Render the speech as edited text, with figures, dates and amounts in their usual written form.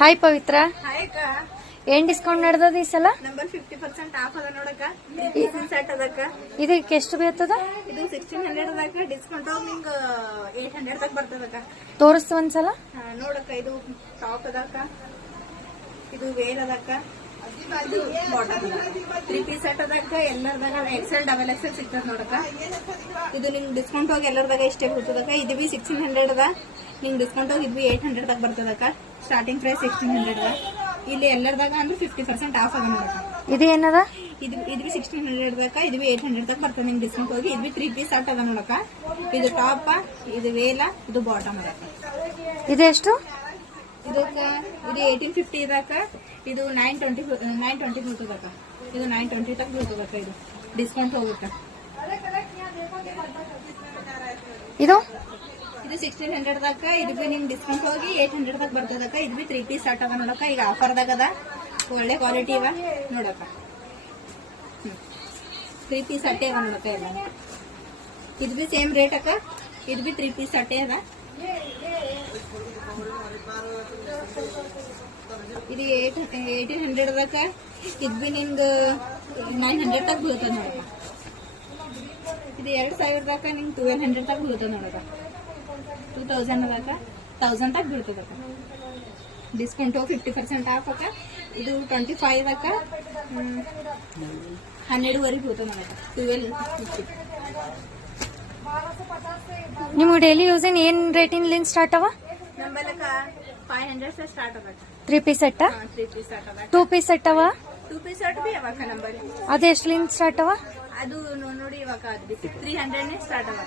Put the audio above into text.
Hi ಪವಿತ್ರ, hi ಅಕ್ಕ. ಏನ್ discount ನಡೆದದ ಈ ಸಲ? ನಂಬರ್ 50% ಆಫ್ ಅದ ನೋಡಕ್ಕ. ಸೀಸನ್ ಸೆಟ್ ಅದಕ್ಕ. ಇದಕ್ಕೆ ಎಷ್ಟು ಬೀಳ್ತದ? ಇದು 1600 ಅದಕ್ಕ. ಡಿಸ್ಕೌಂಟ್ ಹೋಗಿ ನಿಂಗ 800 ತಕ ಬರ್ತದಕ್ಕ. ತೋರಿಸ್ತು ಒಂದ್ಸಲ. ನೋಡಕ್ಕ, ಇದು ಟಾಪ್ ಅದಕ್ಕ, ಇದು ವೇರ್ ಅದಕ್ಕ, ಇದು ಬಾಟಮ್ ಅದ. 3 ಪೀಸ್ ಸೆಟ್ ಅದಕ್ಕ. ಎಲ್ಲರದಾಗ XL ಡಬಲ್ XL ಸಿಗ್ತದ ನೋಡಕ್ಕ. ಇದು ನಿಂಗ್ ಡಿಸ್ಕೌಂಟ್ ಹೋಗಿ ಎಲ್ಲರದಾಗ ಇಷ್ಟೇ ಬರ್ತದಕ್ಕ. ಇದು ಬಿ 1600 ಅದ. ನಿಂಗ್ ಡಿಸ್ಕೌಂಟ್ ಹೋಗಿ ಇದು 800 ತಕ ಬರ್ತದಕ್ಕ. ಸ್ಟಾರ್ಟಿಂಗ್ ಪ್ರೈಸ್ 1600 ಅದ. ಇಲ್ಲಿ ಎಲ್ಲರದಾಗ ಅಂದ್ರೆ 50% ಆಫ್ ಅದ ನೋಡಕ್ಕ. ಇದು ಏನದ? ಇದು ಬಿ 1600 ತಕ, ಇದು ಬಿ 800 ತಕ ಬರ್ತದೆ ನಿಂಗೆ ಡಿಸ್ಕೌಂಟ್ ಹೋಗಿ. ಇದು ಬಿ 3 ಪೀಸ್ ಸೆಟ್ ಅದ ನೋಡಕ್ಕ. ಇದು ಟಾಪ್, ಇದು ವೇಲ, ಇದು ಬಾಟಮ್ ಅದಕ್ಕ. ಇದು ಎಷ್ಟು? ಇದಕ್ಕ ಇದು 1850 ಇದಕ್ಕ. ಇದು 920 ಬೀಳ್ತದಕ್ಕ. ಇದು 920 ತಕ ಬೀಳ್ತದಕ್ಕ. ಇದು ಡಿಸ್ಕೌಂಟ್ ಹೋಗುತ್ತೆ. ಇದು ಇದು 1600 ತಕ. ಇದು ಬಿ ನಿಮ್ ಡಿಸ್ಕೌಂಟ್ ಹೋಗಿ 800 ತಕ ಬರ್ತದಕ್ಕ. ಇದು ಬಿ 3 ಪೀಸ್ ಸೆಟ್ ಅದ ನೋಡಕ್ಕ. ಈಗ ಆಫರ್ದಾಗ ಅದ. ಒಳ್ಳೆ ಕ್ವಾಲಿಟಿ ಇವ ನೋಡಕ್ಕ. 3 ಪೀಸ್ ಸಟ್ಟೆ ಅದ ನೋಡಕ್ಕ ಎಲ್ಲ. ಇದು ಬಿ ಸೇಮ್ ರೇಟ್ ಅಕ್ಕ. ಇದು ಬಿ 3 ಪೀಸ್ ಸಟ್ಟೆ ಅದ. ಇದು 1800 ಅದಕ್ಕ. ಇದು ಬಿ ನಿಮ್ಗ 900 ತಕ ಬೀಳ್ತದ ನೋಡಕ್ಕ. ಇದು 2000 ತಕ ನಿಮ್ಗೆ 1200 ತಕ ಬೀಳ್ತದ ನೋಡಕ್ಕ. 2000 ಅದಕ್ಕ. 1000 ತಕ ಬೀಳ್ತದಕ್ಕ. ಡಿಸ್ಕೌಂಟ್ 50% ಆಫ್ ಅಕ್ಕ. ಇದು 25 ಅದಕ್ಕ. 12.5 ಬೀಳ್ತದ ನೋಡಕ್ಕ. 1250. ನಿಮ್ಗೆ ಡೈಲಿ ಯೂಸ್ ಏನ್ ರೇಟಿಂದ ಸ್ಟಾರ್ಟ್ ಅವ? ನಮ್ಮಲ್ಲಕ್ಕ 500 ಸ್ಟಾರ್ಟ್ ಅದಕ್ಕ. 3 ಪೀಸ್ ಸೆಟ್, 3 ಪೀಸ್ ಸೆಟ್ ಅದ. 2 ಪೀಸ್ ಸೆಟ್ ಅವ? 2 ಪೀಸ್ ಸೆಟ್ ಬಿ ಅವಕ್ಕ ನಂಬಲ್ಲಿ. ಅದು ಎಷ್ಟು ಸ್ಟಾರ್ಟ್ ಅವ? ಅದು ನೋಡಿ ಇವಾಗ ಅದು 300 ಸ್ಟಾರ್ಟ್ ಅದ.